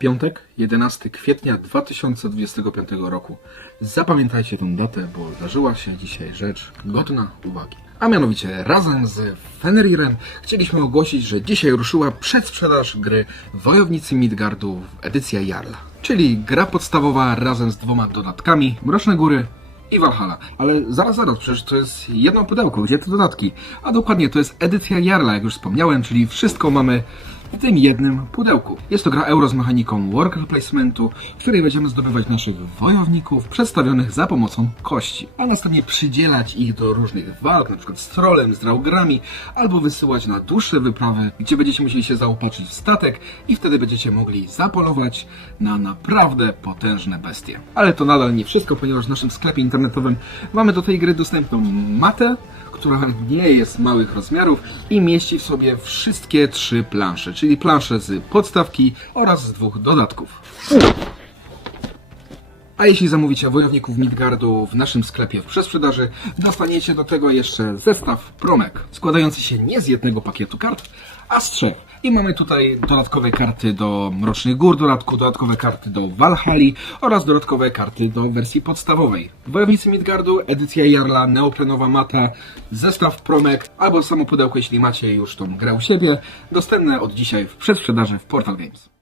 Piątek, 11 kwietnia 2025 roku. Zapamiętajcie tę datę, bo zdarzyła się dzisiaj rzecz godna uwagi. A mianowicie razem z Fenrirem chcieliśmy ogłosić, że dzisiaj ruszyła przedsprzedaż gry Wojownicy Midgardu edycja Jarla. Czyli gra podstawowa razem z dwoma dodatkami Mroczne Góry i Valhalla. Ale zaraz, zaraz, przecież to jest jedno pudełko, gdzie te dodatki? A dokładnie to jest edycja Jarla, jak już wspomniałem, czyli wszystko mamy w tym jednym pudełku. Jest to gra euro z mechaniką worker placementu, w której będziemy zdobywać naszych wojowników przedstawionych za pomocą kości, a następnie przydzielać ich do różnych walk, np. z trolem, z draugrami, albo wysyłać na dłuższe wyprawy, gdzie będziecie musieli się zaopatrzyć w statek i wtedy będziecie mogli zapolować na naprawdę potężne bestie. Ale to nadal nie wszystko, ponieważ w naszym sklepie internetowym mamy do tej gry dostępną matę, która nie jest małych rozmiarów i mieści w sobie wszystkie trzy plansze, czyli plansze z podstawki oraz z dwóch dodatków. A jeśli zamówicie wojowników Midgardu w naszym sklepie w przesprzedaży, dostaniecie do tego jeszcze zestaw promek, składający się nie z jednego pakietu kart, a z trzech. I mamy tutaj dodatkowe karty do Mrocznych Gór, dodatku, dodatkowe karty do Valhalla oraz dodatkowe karty do wersji podstawowej. Wojownicy Midgardu, edycja Jarla, neoprenowa mata, zestaw promek albo samo pudełko, jeśli macie już tą grę u siebie, dostępne od dzisiaj w przedsprzedaży w Portal Games.